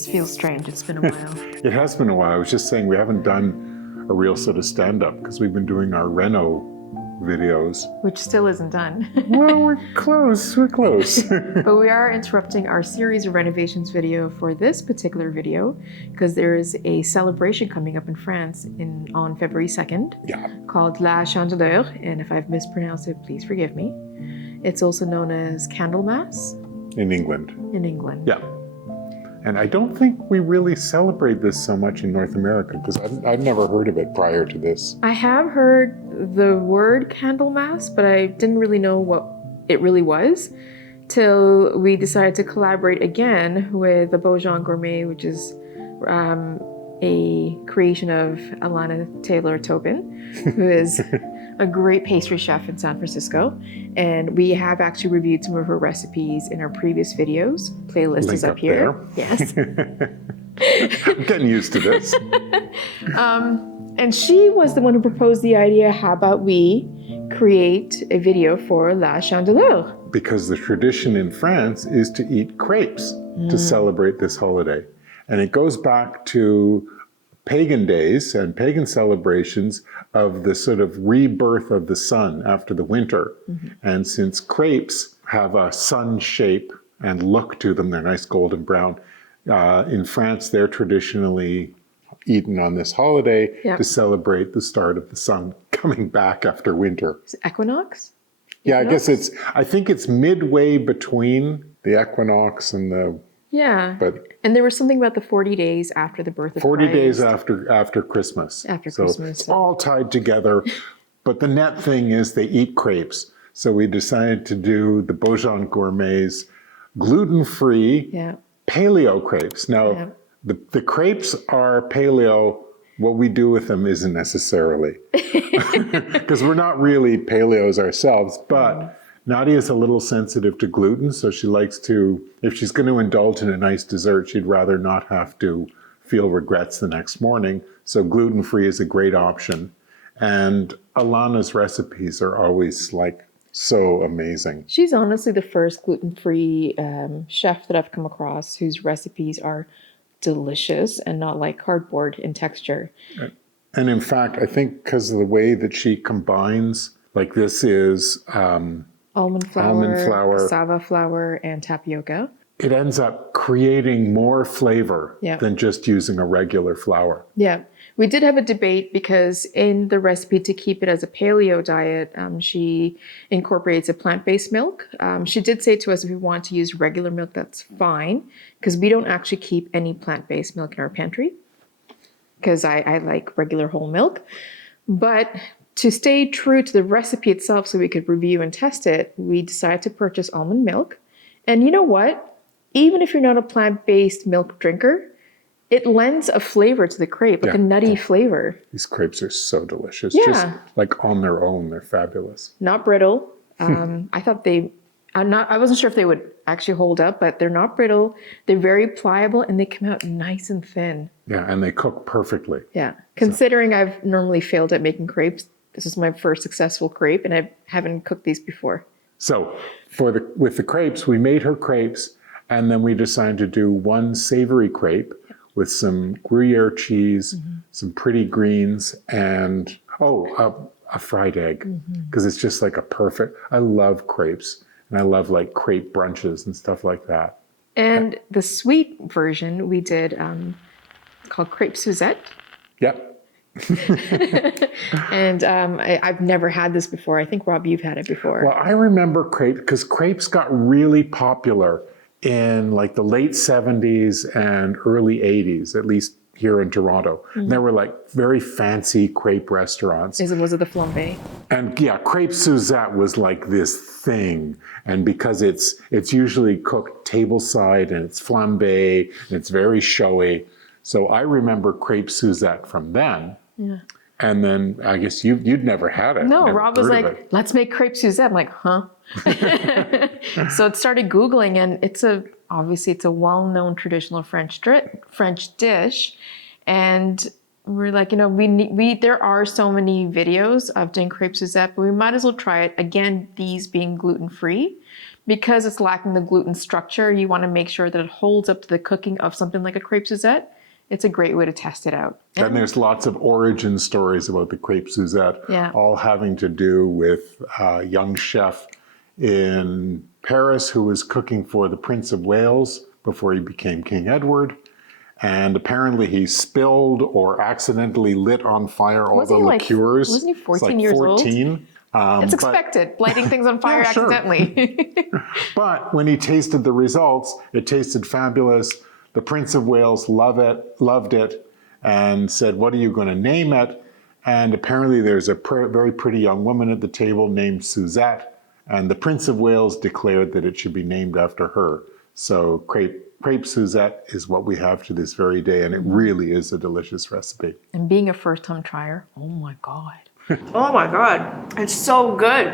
just feels strange. It's been a while. It has been a while. I was just saying we haven't done a real sort of stand-up because we've been doing our Reno videos. Which still isn't done. Well, we're close. We're close. But we are interrupting our series of renovations video for this particular video because there is a celebration coming up in France on February 2nd. Yeah. Called La Chandeleur. And if I've mispronounced it, please forgive me. It's also known as Candlemas. In England. In England. Yeah. And I don't think we really celebrate this so much in North America because I've never heard of it prior to this. I have heard the word Candlemas, but I didn't really know what it really was till we decided to collaborate again with the Bojon Gourmet, which is a creation of Alanna Taylor-Tobin, who is a great pastry chef in San Francisco. And we have actually reviewed some of her recipes in our previous videos. Playlist Link is up here. there. Yes. I'm getting used to this. And she was the one who proposed the idea, how about we create a video for La Chandeleur? Because the tradition in France is to eat crepes to celebrate this holiday. And it goes back to pagan days and pagan celebrations of the sort of rebirth of the sun after the winter. And since crepes have a sun shape and look to them, they're nice golden brown, in France they're traditionally eaten on this holiday to celebrate the start of the sun coming back after winter. Is it equinox? Yeah, I think it's midway between the equinox and the... Yeah. But and there was something about the 40 days after the birth of 40 Christ. days after Christmas. After so Christmas. It's all tied together. But the net thing is they eat crepes. So we decided to do the Bojon Gourmet's gluten-free paleo crepes. Now, the crepes are paleo. What we do with them isn't necessarily. Because we're not really paleos ourselves, but Nadia's a little sensitive to gluten, so she likes to, if she's going to indulge in a nice dessert, she'd rather not have to feel regrets the next morning. So gluten-free is a great option. And Alanna's recipes are always like so amazing. She's honestly the first gluten-free chef that I've come across whose recipes are delicious and not like cardboard in texture. And in fact, I think because of the way that she combines, like this is... almond flour, cassava flour, and tapioca. It ends up creating more flavor than just using a regular flour. Yeah. We did have a debate because in the recipe to keep it as a paleo diet, she incorporates a plant-based milk. She did say to us if we want to use regular milk, that's fine, because we don't actually keep any plant-based milk in our pantry, because I like regular whole milk. But to stay true to the recipe itself so we could review and test it, we decided to purchase almond milk. And you know what? Even if you're not a plant-based milk drinker, it lends a flavor to the crepe, like a nutty flavor. These crepes are so delicious. Yeah. Just like on their own, they're fabulous. Not brittle. I thought I wasn't sure if they would actually hold up, but they're not brittle. They're very pliable and they come out nice and thin. Yeah, and they cook perfectly. Yeah. Considering I've normally failed at making crepes, this is my first successful crepe, and I haven't cooked these before. So with the crepes, we made her crepes, and then we decided to do one savory crepe with some Gruyere cheese, some pretty greens, and a fried egg, because it's just like a perfect. I love crepes, and I love like crepe brunches and stuff like that. And the sweet version we did called Crepes Suzette. Yep. And I've never had this before. I think, Rob, you've had it before. Well, I remember crepes because crepes got really popular in like the late 70s and early 80s, at least here in Toronto. And there were like very fancy crepe restaurants. Was it the flambe? And yeah, Crepes Suzette was like this thing. And because it's usually cooked tableside and it's flambe and it's very showy. So I remember Crepes Suzette from then. Yeah. And then I guess you'd never had it. No, Rob was like, let's make Crepes Suzette. I'm like, huh? So it started Googling, and obviously it's a well-known traditional French dish. And we're like, there are so many videos of doing Crepes Suzette, but we might as well try it. Again, these being gluten-free, because it's lacking the gluten structure, you want to make sure that it holds up to the cooking of something like a Crepes Suzette. It's a great way to test it out. And there's lots of origin stories about the Crepes Suzette, all having to do with a young chef in Paris who was cooking for the Prince of Wales before he became King Edward. And apparently he spilled or accidentally lit on fire all the liqueurs. Wasn't he 14 years 14. Old? It's expected, lighting things on fire accidentally. But when he tasted the results, it tasted fabulous. The Prince of Wales loved it, and said, "What are you going to name it?" And apparently there's a very pretty young woman at the table named Suzette, and the Prince of Wales declared that it should be named after her. So Crepes Suzette is what we have to this very day, and it really is a delicious recipe. And being a first-time trier, oh my God. Oh my God, it's so good.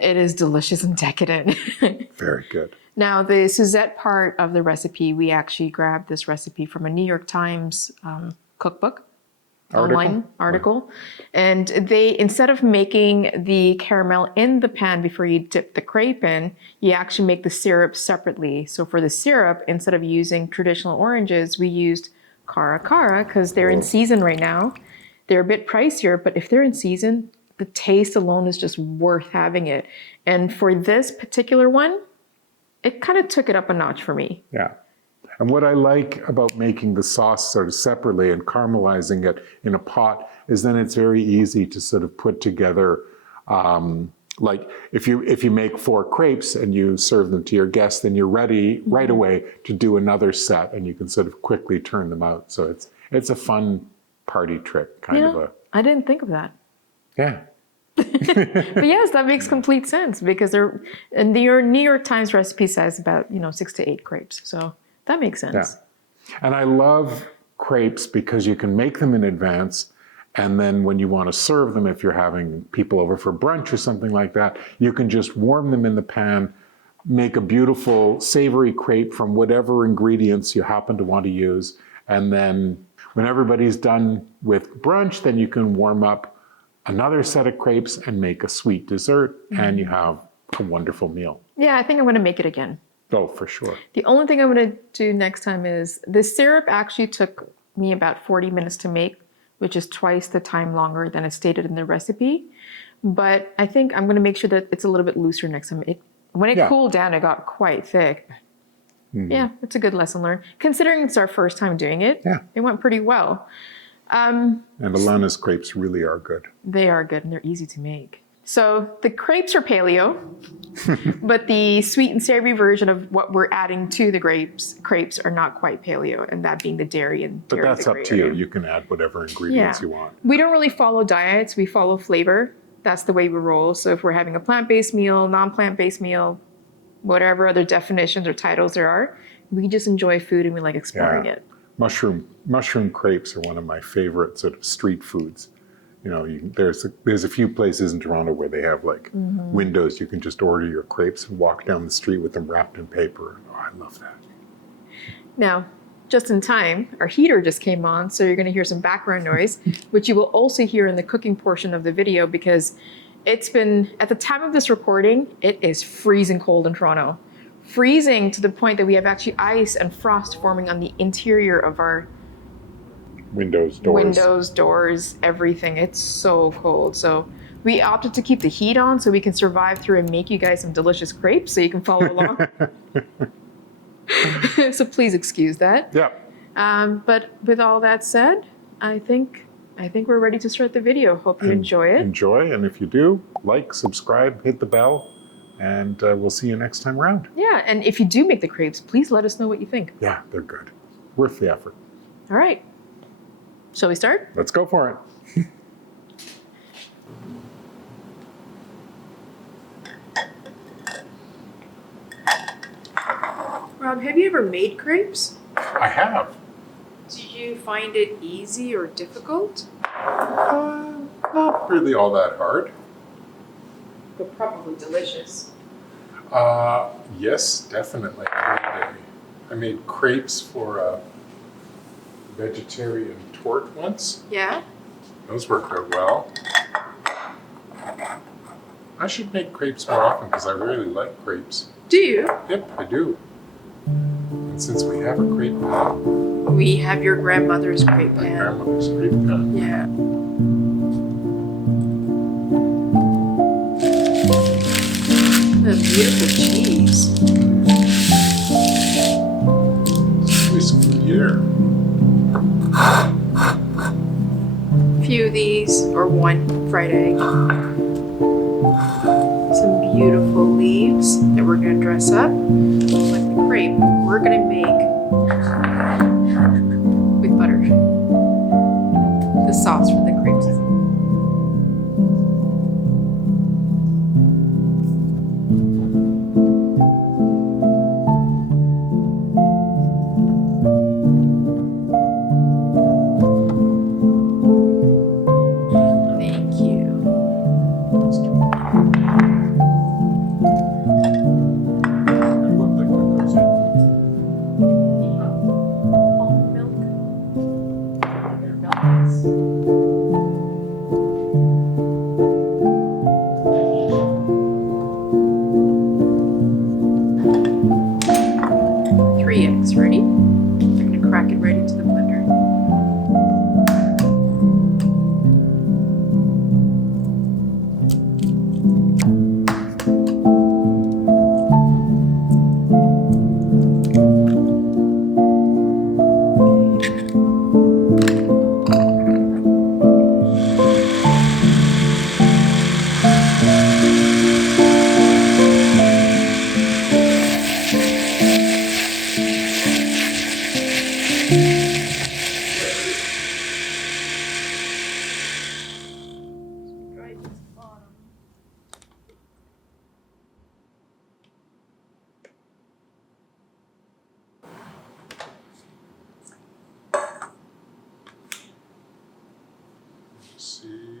It is delicious and decadent. Very good. Now, the Suzette part of the recipe, we actually grabbed this recipe from a New York Times cookbook. Online article. And they, instead of making the caramel in the pan before you dip the crepe in, you actually make the syrup separately. So for the syrup, instead of using traditional oranges, we used Cara because they're in season right now. They're a bit pricier, but if they're in season, the taste alone is just worth having it. And for this particular one, it kind of took it up a notch for me. Yeah. And what I like about making the sauce sort of separately and caramelizing it in a pot is then it's very easy to sort of put together, like if you make 4 crepes and you serve them to your guests, then you're ready right away to do another set, and you can sort of quickly turn them out. So it's a fun party trick, kind of a. I didn't think of that. Yeah. But yes, that makes complete sense because and your New York Times recipe says about 6 to 8 crepes. So that makes sense. Yeah. And I love crepes because you can make them in advance, and then when you want to serve them, if you're having people over for brunch or something like that, you can just warm them in the pan, make a beautiful savory crepe from whatever ingredients you happen to want to use, and then when everybody's done with brunch, then you can warm up another set of crepes and make a sweet dessert, and you have a wonderful meal. Yeah, I think I'm going to make it again. Oh, for sure. The only thing I'm going to do next time is the syrup actually took me about 40 minutes to make, which is twice the time longer than it's stated in the recipe. But I think I'm going to make sure that it's a little bit looser next time. When it cooled down, it got quite thick. Mm-hmm. Yeah, it's a good lesson learned. Considering it's our first time doing it, it went pretty well. And Alanna's crepes really are good. They are good and they're easy to make. So the crepes are paleo, but the sweet and savory version of what we're adding to the crepes are not quite paleo, and that being the dairy and dairy. But that's up to you. You can add whatever ingredients you want. We don't really follow diets. We follow flavor. That's the way we roll. So if we're having a plant-based meal, non-plant-based meal, whatever other definitions or titles there are, we just enjoy food and we like exploring it. Mushroom crepes are one of my favorite sort of street foods. There's a few places in Toronto where they have like windows. You can just order your crepes and walk down the street with them wrapped in paper. Oh, I love that. Now, just in time, our heater just came on, so you're going to hear some background noise, which you will also hear in the cooking portion of the video because it's been, at the time of this recording, it is freezing cold in Toronto. Freezing to the point that we have actually ice and frost forming on the interior of our windows, doors, everything. It's so cold. So we opted to keep the heat on so we can survive through and make you guys some delicious crepes so you can follow along. So please excuse that. Yeah. But with all that said, I think we're ready to start the video. Hope you enjoy it. Enjoy, and if you do, like, subscribe, hit the bell, and we'll see you next time around. Yeah, and if you do make the crepes, please let us know what you think. Yeah, they're good. Worth the effort. All right. Shall we start? Let's go for it. Rob, have you ever made crepes? I have. Did you find it easy or difficult? Not really all that hard. But probably delicious. Yes, definitely. I made crepes for a vegetarian tort once. Yeah? Those worked out well. I should make crepes more often because I really like crepes. Do you? Yep, I do. And since we have a crepe pan, We have your grandmother's crepe my pan. grandmother's crepe pan. Yeah. The beautiful cheese. It's really some year. A few of these, or one fried egg. Some beautiful leaves that we're going to dress up like the crepe. We're going to make with butter. The sauce for the crepes. Thank you. And what liquid goes in? Almond milk. Buttermilk. 3 eggs, ready? We're gonna crack it right into the blender. Right to the bottom. See.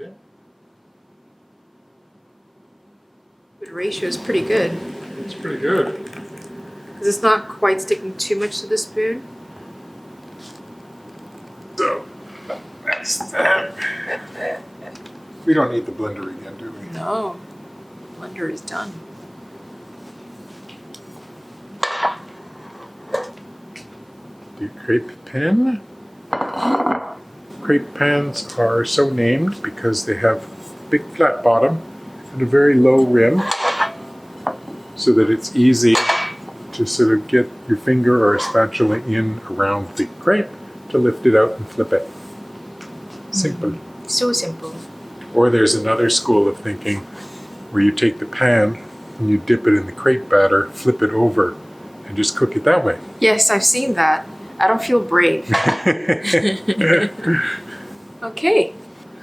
Okay. The ratio is pretty good It's pretty good. because it's not quite sticking too much to the spoon. So, that's that. We don't need the blender again, do we? No, blender is done. The crepe pan. Crepe pans are so named because they have big flat bottom and a very low rim so that it's easy to sort of get your finger or a spatula in around the crepe to lift it out and flip it. Simple. So simple. Or there's another school of thinking where you take the pan and you dip it in the crepe batter, flip it over, and just cook it that way. Yes, I've seen that. I don't feel brave. Okay.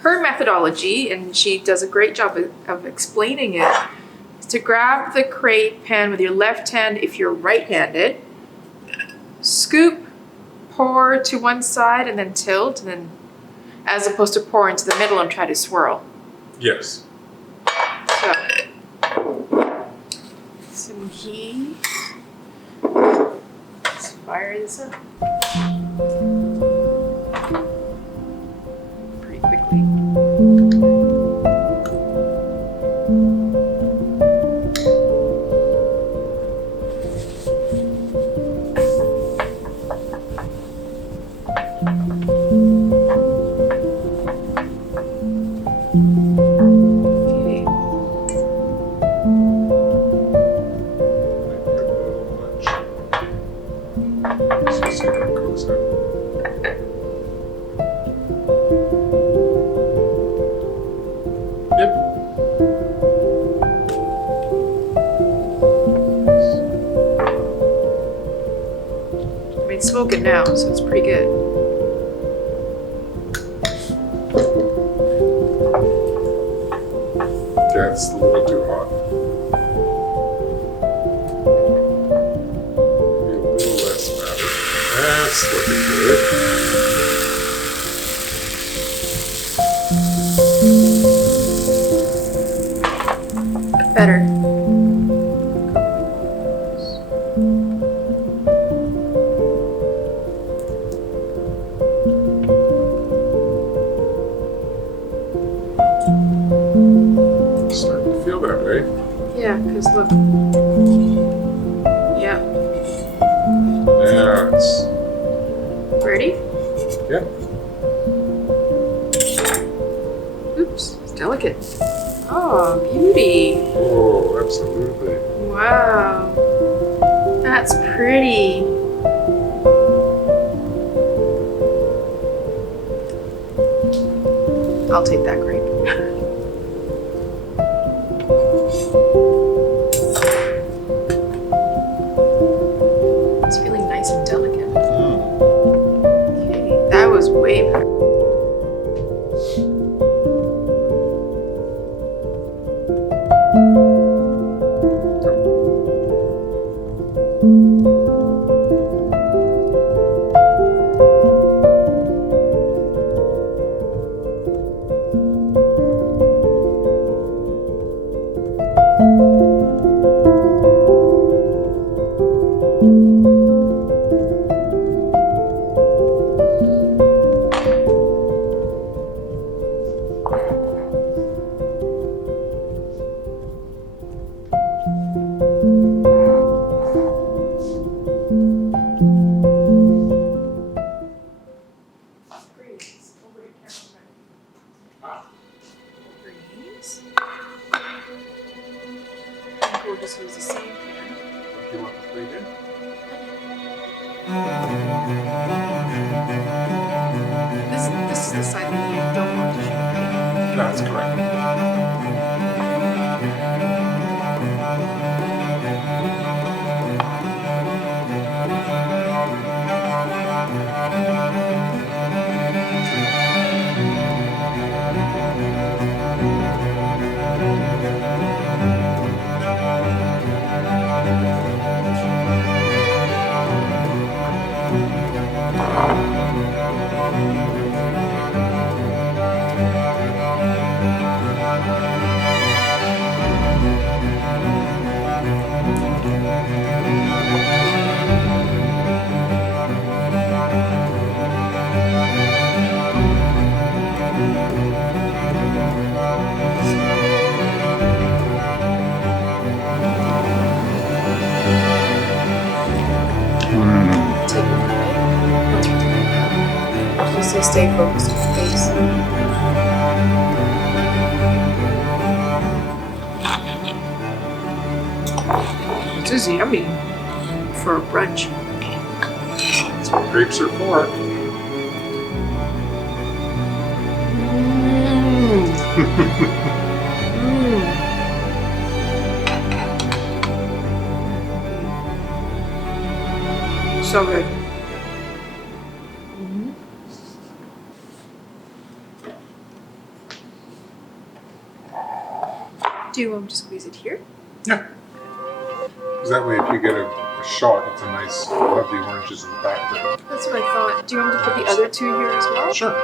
Her methodology, and she does a great job of explaining it, is to grab the crepe pan with your left hand if you're right-handed, scoop, pour to one side, and then tilt, and then as opposed to pour into the middle and try to swirl. Yes. So, some ghee. Let's fire this up. Pretty quickly. Okay. So see how it goes out. Yep. I mean, it's smoking now, so it's pretty good. Yeah, it's a little too hot. Maybe a little less batter. That's looking good. Better. Yeah, because look. Yeah. Yeah, it's... Ready? Yep. Oops, it's delicate. Oh, beauty. Oh, absolutely. Wow. That's pretty. I'll take that grape. It's feeling nice and delicate. Okay, that was way better. We'll just use the same pan. Do you want the plate in? This is the side that you don't want to shoot, right? That's correct. Take one away. That's right. Just to stay focused on the face. This is yummy for a brunch. That's what grapes are for. So good. Do you want me to squeeze it here? Yeah. Because that way, if you get a shot, it's a nice, you'll have the oranges in the background. That's what I thought. Do you want me to put the other two here as well? Sure.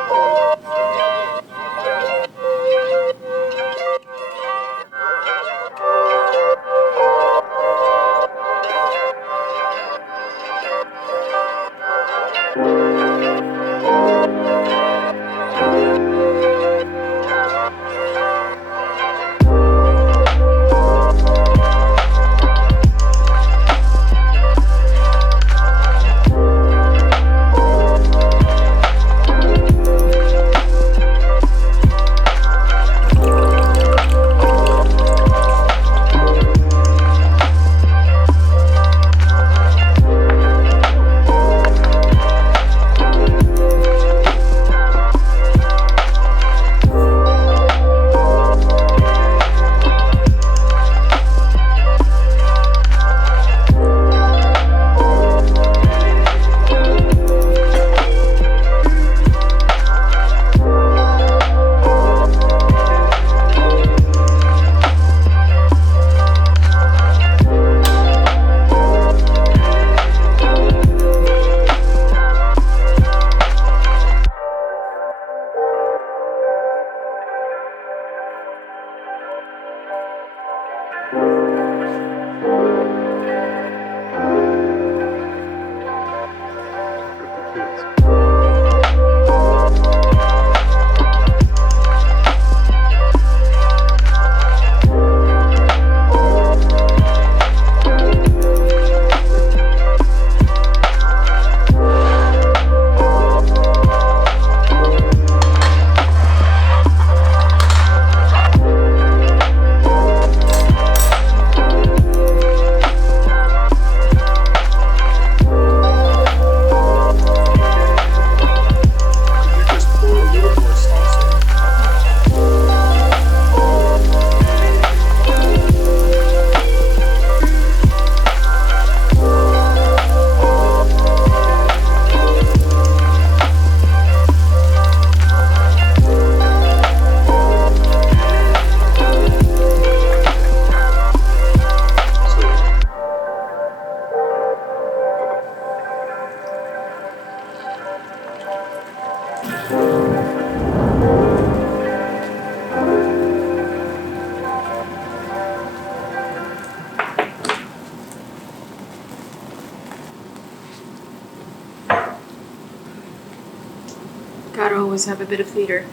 Gotta always have a bit of theater.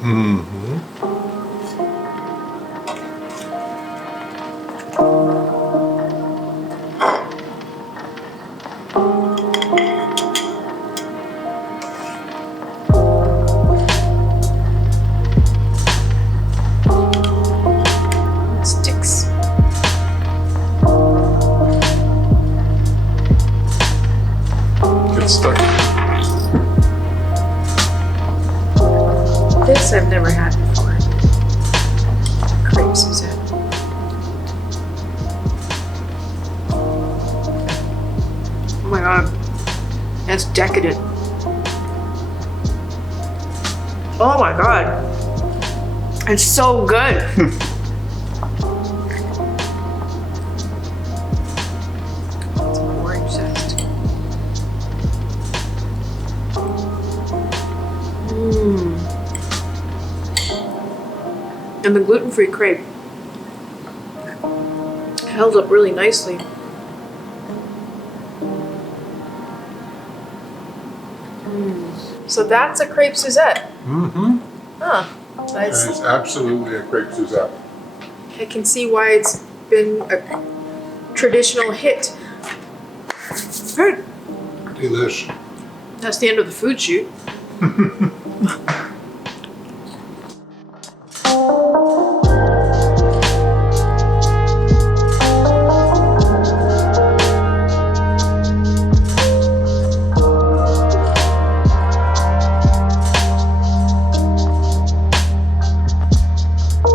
Mm-hmm. It sticks. Get stuck. This I've never had before. Crepes Suzette. Oh my god. That's decadent. Oh my god. It's so good. It's orange zest. And the gluten-free crepe held up really nicely. So that's a Crepes Suzette. Mm-hmm. Huh. That is absolutely a Crepes Suzette. I can see why it's been a traditional hit. Good. Delish. That's the end of the food shoot.